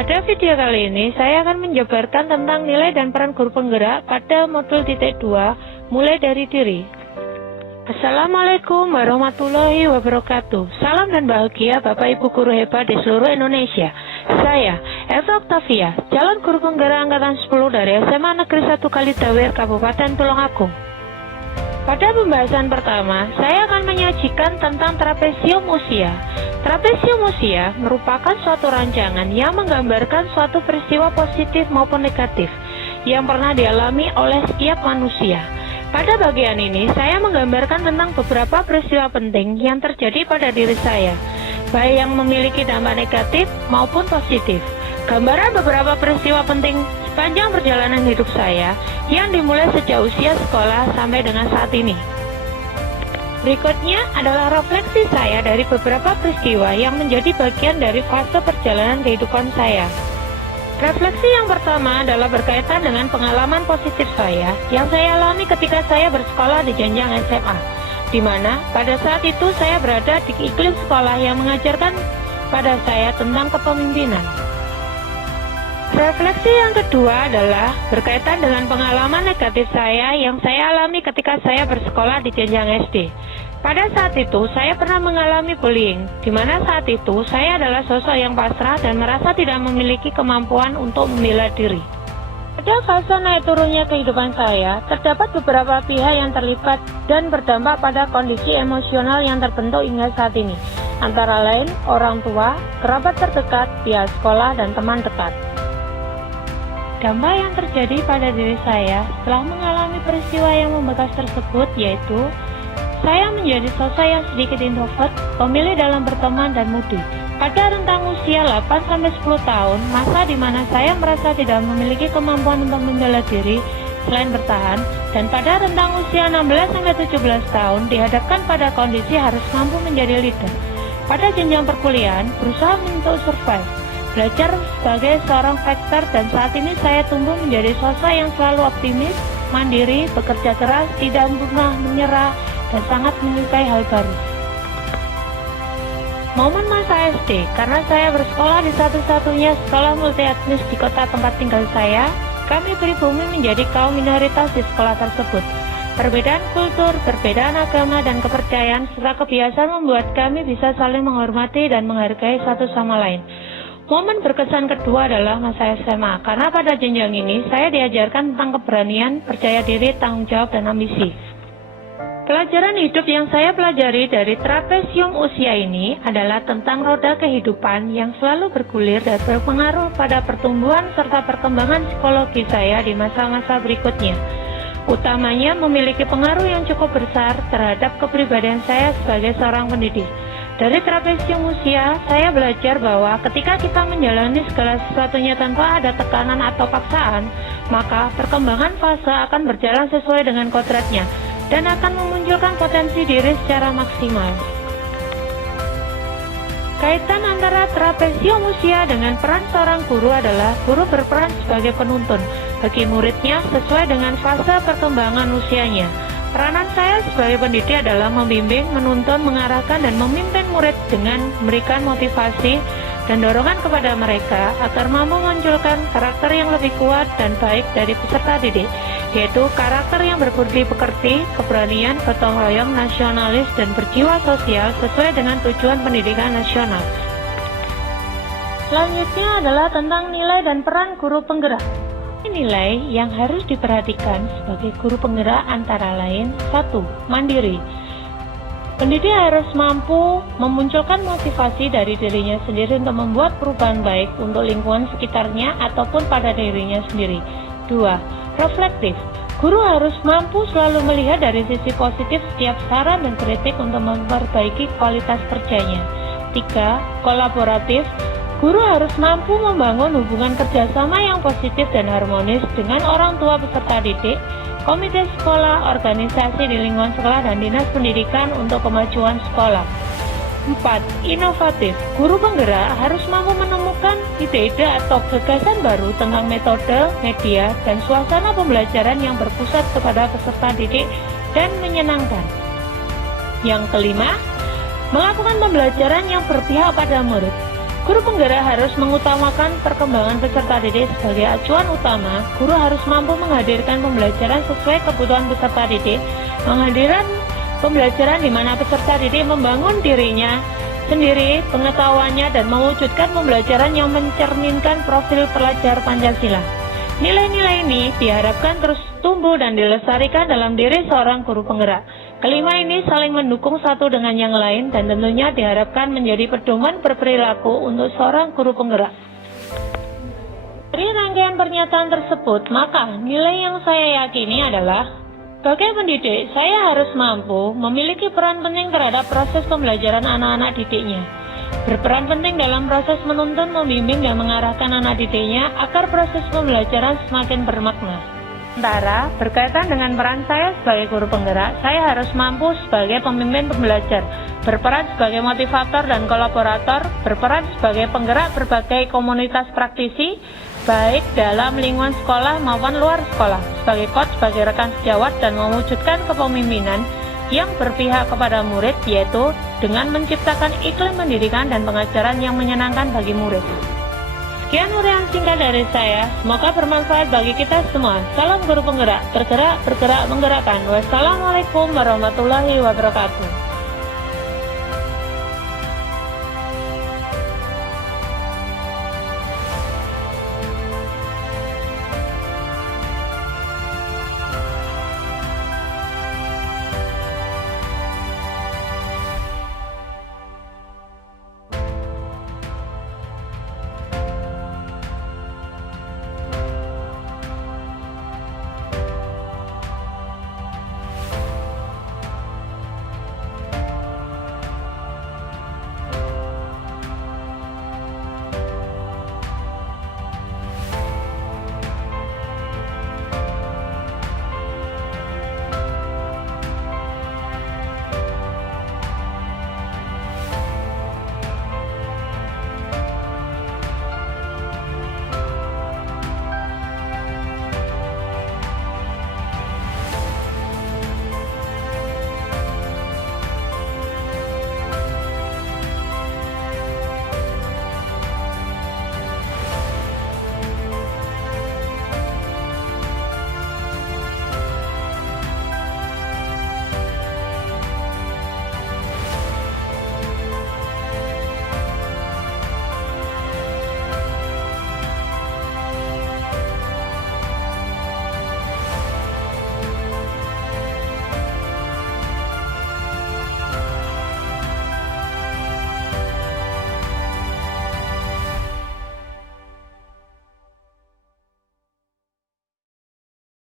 Pada video kali ini, saya akan menjabarkan tentang nilai dan peran guru penggerak pada modul titik 2, mulai dari diri. Assalamualaikum warahmatullahi wabarakatuh. Salam dan bahagia Bapak Ibu guru hebat di seluruh Indonesia. Saya, Eva Octavia, calon guru penggerak angkatan 10 dari SMA Negeri 1 Kalidawir, Kabupaten Tulungagung. Pada pembahasan pertama, saya akan menyajikan tentang trapesium usia. Trapesium usia merupakan suatu rancangan yang menggambarkan suatu peristiwa positif maupun negatif yang pernah dialami oleh setiap manusia. Pada bagian ini, saya menggambarkan tentang beberapa peristiwa penting yang terjadi pada diri saya, baik yang memiliki dampak negatif maupun positif. Gambaran beberapa peristiwa penting sepanjang perjalanan hidup saya yang dimulai sejak usia sekolah sampai dengan saat ini. Berikutnya adalah refleksi saya dari beberapa peristiwa yang menjadi bagian dari fase perjalanan kehidupan saya. Refleksi yang pertama adalah berkaitan dengan pengalaman positif saya yang saya alami ketika saya bersekolah di jenjang SMA, di mana pada saat itu saya berada di iklim sekolah yang mengajarkan pada saya tentang kepemimpinan. Refleksi yang kedua adalah berkaitan dengan pengalaman negatif saya yang saya alami ketika saya bersekolah di jenjang SD. Pada saat itu, saya pernah mengalami bullying, di mana saat itu saya adalah sosok yang pasrah dan merasa tidak memiliki kemampuan untuk membela diri. Pada fase naik turunnya kehidupan saya, terdapat beberapa pihak yang terlibat dan berdampak pada kondisi emosional yang terbentuk hingga saat ini, antara lain orang tua, kerabat terdekat, pihak sekolah, dan teman dekat. Dampak yang terjadi pada diri saya setelah mengalami peristiwa yang membekas tersebut yaitu saya menjadi sosok yang sedikit introvert, pemilih dalam berteman dan moody. Pada rentang usia 8-10 tahun, masa di mana saya merasa tidak memiliki kemampuan untuk membela diri selain bertahan, dan pada rentang usia 16-17 tahun dihadapkan pada kondisi harus mampu menjadi leader. Pada jenjang perkuliahan, berusaha untuk survive, belajar sebagai seorang fighter, dan saat ini saya tumbuh menjadi sosok yang selalu optimis, mandiri, bekerja keras, tidak pernah menyerah, dan sangat menyukai hal baru. Momen masa SD, karena saya bersekolah di satu-satunya sekolah multi etnis di kota tempat tinggal saya, kami pribumi menjadi kaum minoritas di sekolah tersebut. Perbedaan kultur, perbedaan agama, dan kepercayaan serta kebiasaan membuat kami bisa saling menghormati dan menghargai satu sama lain. Momen berkesan kedua adalah masa SMA, karena pada jenjang ini saya diajarkan tentang keberanian, percaya diri, tanggung jawab, dan ambisi. Pelajaran hidup yang saya pelajari dari trapesium usia ini adalah tentang roda kehidupan yang selalu bergulir dan berpengaruh pada pertumbuhan serta perkembangan psikologi saya di masa-masa berikutnya. Utamanya memiliki pengaruh yang cukup besar terhadap kepribadian saya sebagai seorang pendidik. Dari trapesium usia, saya belajar bahwa ketika kita menjalani segala sesuatunya tanpa ada tekanan atau paksaan, maka perkembangan fase akan berjalan sesuai dengan kodratnya dan akan memunculkan potensi diri secara maksimal. Kaitan antara trapesium usia dengan peran seorang guru adalah guru berperan sebagai penuntun bagi muridnya sesuai dengan fase perkembangan usianya. Peranan saya sebagai pendidik adalah membimbing, menuntun, mengarahkan, dan memimpin murid dengan memberikan motivasi dan dorongan kepada mereka agar mampu memunculkan karakter yang lebih kuat dan baik dari peserta didik, yaitu karakter yang berbudi pekerti, keberanian, gotong royong, nasionalis, dan berjiwa sosial sesuai dengan tujuan pendidikan nasional. Selanjutnya adalah tentang nilai dan peran guru penggerak. Nilai yang harus diperhatikan sebagai guru penggerak antara lain 1. Mandiri. Pendidik harus mampu memunculkan motivasi dari dirinya sendiri untuk membuat perubahan baik untuk lingkungan sekitarnya ataupun pada dirinya sendiri. 2. Reflektif. Guru harus mampu selalu melihat dari sisi positif setiap saran dan kritik untuk memperbaiki kualitas kerjanya. 3. Kolaboratif. Guru harus mampu membangun hubungan kerjasama yang positif dan harmonis dengan orang tua peserta didik, komite sekolah, organisasi di lingkungan sekolah, dan dinas pendidikan untuk kemajuan sekolah. 4. Inovatif. Guru penggerak harus mampu menemukan ide-ide atau gagasan baru tentang metode, media, dan suasana pembelajaran yang berpusat kepada peserta didik dan menyenangkan. Yang kelima, melakukan pembelajaran yang berpihak pada murid. Guru penggerak harus mengutamakan perkembangan peserta didik sebagai acuan utama. Guru harus mampu menghadirkan pembelajaran sesuai kebutuhan peserta didik, menghadirkan pembelajaran di mana peserta didik membangun dirinya sendiri, pengetahuannya, dan mewujudkan pembelajaran yang mencerminkan profil pelajar Pancasila. Nilai-nilai ini diharapkan terus tumbuh dan dilestarikan dalam diri seorang guru penggerak. Kelima ini saling mendukung satu dengan yang lain dan tentunya diharapkan menjadi pedoman berperilaku untuk seorang guru penggerak. Dari rangkaian pernyataan tersebut, maka nilai yang saya yakini adalah sebagai pendidik, saya harus mampu memiliki peran penting terhadap proses pembelajaran anak-anak didiknya. Berperan penting dalam proses menuntun, membimbing, dan mengarahkan anak didiknya agar proses pembelajaran semakin bermakna. Sementara, berkaitan dengan peran saya sebagai guru penggerak, saya harus mampu sebagai pemimpin pembelajar, berperan sebagai motivator dan kolaborator, berperan sebagai penggerak berbagai komunitas praktisi, baik dalam lingkungan sekolah maupun luar sekolah, sebagai coach, sebagai rekan sejawat, dan mewujudkan kepemimpinan yang berpihak kepada murid, yaitu dengan menciptakan iklim pendidikan dan pengajaran yang menyenangkan bagi murid. Sekian uraian singkat dari saya, semoga bermanfaat bagi kita semua. Salam guru penggerak, bergerak, bergerak, menggerakkan. Wassalamualaikum warahmatullahi wabarakatuh.